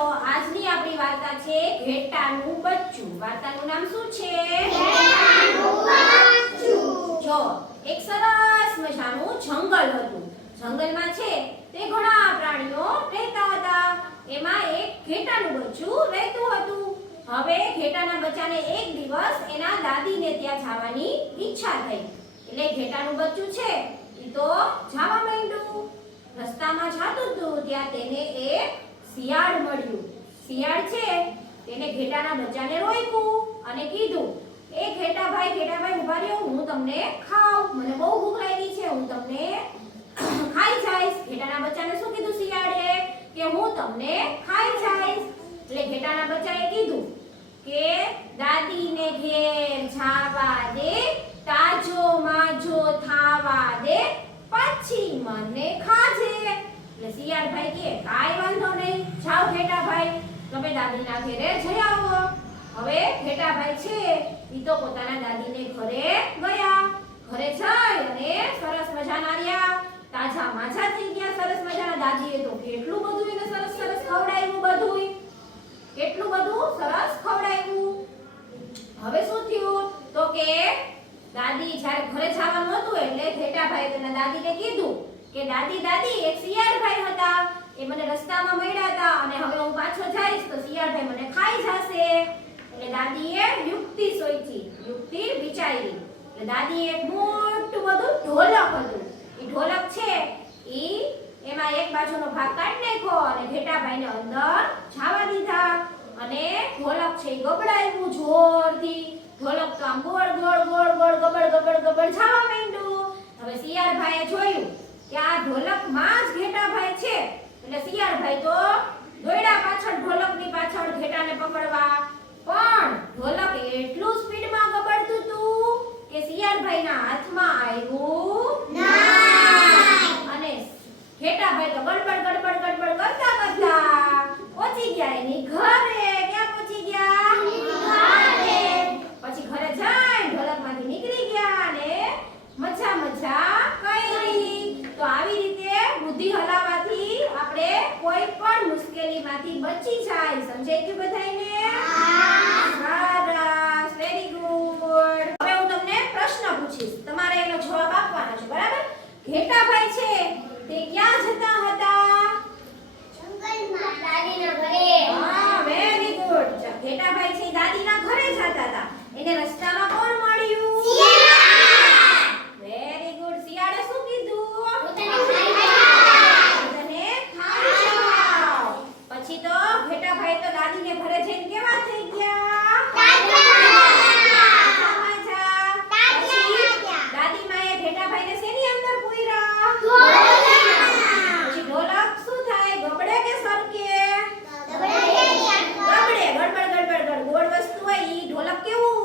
બાળકો, આજની આપણી વાર્તા છે ઘેટાનું બચ્ચું. વાર્તાનું નામ શું છે? ઘેટાનું બચ્ચું. જો એક સરસ મજાનું જંગલ હતું. જંગલમાં છે તે ઘણા પ્રાણીઓ રહેતા હતા. એમાં એક ઘેટાનું બચ્ચું રહેતું હતું. હવે ઘેટાના બચ્ચાને એક દિવસ એના દાદીને ત્યાં જવાની ઈચ્છા થઈ. એટલે ઘેટાનું બચ્ચું છે ઈ તો જવા માંડ્યું. રસ્તામાં જાતું હતું ત્યાં તેને એક શિયાળ મળ્યું. શિયાળ છે તેને ઘેટાના બચ્ચાને રોક્યું અને કીધું, એ ઘેટાભાઈ ઊભા રહ્યો, હું તમને ખાઉં, મને બહુ ભૂખ લાગી છે, હું તમને ખાઈ જઈશ. ઘેટાના બચ્ચાને શું કીધું શિયાળે? કે હું તમને ખાઈ જઈશ. એટલે ઘેટાના બચ્ચાએ કીધું કે દાદીને ઘેર જાવા દે, તાજો માજો થાવા દે, પછી મને ખાજે. એટલે શિયાળભાઈ કે કાઈ વાંધો નહીં, જાઓ ઘેટાભાઈ, તમે દાદીના ઘરે જઈ આવો. હવે ઘેટાભાઈ છે ઈ તો પોતાના દાદીને ઘરે ગયા. ઘરે જઈ અને સરસ મજાના રહ્યા, તાજા માજા થઈ ગયા. સરસ મજાના દાદીએ તો કેટલું બધું એને સરસ સરસ ખવડાવ્યું. બધું કેટલું બધું સરસ ખવડાવ્યું. હવે શું થયું તો કે દાદી જ્યારે ઘરે જવાનું હતું એટલે ઘેટાભાઈએ તેના દાદીને કીધું કે દાદી એક શિયાળભાઈ હતા, એ મને રસ્તામાં મળ્યા હતા અને હવે હું પાછો જઈશ તો શિયાળભાઈ મને ખાઈ જશે. એટલે દાદીએ યુક્તિ સોચી, યુક્તિ વિચારી. એટલે દાદીએ એક મોટું બધું ઢોલક હતું. એ ઢોલક છે એમાં એક બાજુનો ભાગ કાઢી નાખ્યો અને ઘેટાભાઈને અંદર જવા દીધા. અને ઢોલક છે એ ગબડાવ્યું જોરથી. ઢોલક તો આમ ગોળ ગોળ ગોળ ગોળ ગબડ ગબડ ગબડ જવા માંડ્યું. હવે શિયાળભાઈએ જોયું કે આ ઢોલકમાં જ ઘેટાભાઈ છે. એટલે શિયાળભાઈ તો દોડ્યા પાછળ ઢોલકની પાછળ ઘેટાને પકડવા. પણ ઢોલક એટલું સ્પીડમાં ગબડતું હતું કે શિયાળભાઈના હાથમાં આવ્યું નહીં. અને ઘેટાભાઈ તો ગડબડ ગડબડ ગડબડ કરતા કરતા પહોંચી ગયા એની ઘરે. ક્યાં પહોંચી ગયા? ઘરે. પછી ઘરે જઈને ઢોલકમાંથી નીકળી ગયા અને મજા કરી. તો આવી રીતે બુદ્ધિ હલાવવાથી આપણે કોઈ પણ મુશ્કેલીમાંથી બચી જાય. સમજાઈ ગયું બધાયને? સરસ, વેરી ગુડ. હવે હું તમને પ્રશ્ન પૂછીશ, તમારે એનો જવાબ આપવાનો છે, બરાબર? ઘેટાભાઈ છે તે ક્યાં જતા હતા? જંગલમાં દાદીના ઘરે. હા, વેરી ગુડ. ઘેટાભાઈ છે દાદીના ઘરે જતા હતા. એને રસ્તામાં કોણ મળ્યું? શિયાળ. Very good. શિયાળે શું કીધું? તને ખાઈ જાવ. તને ખાઈ જાવ. પછી તો ઘેટાભાઈ તો દાદીને ઘરે જઈને કેવા થઈ ગયા? દાદી માએ ઘેટાભાઈને શેની અંદર પૂર્યા? પછી ઢોલક શું થાય? ગબડે કે સરકે? ગબડે. ગડબડ ગડબડ ગડ. ગોળ વસ્તુ હોય ઈ ઢોલક કેવું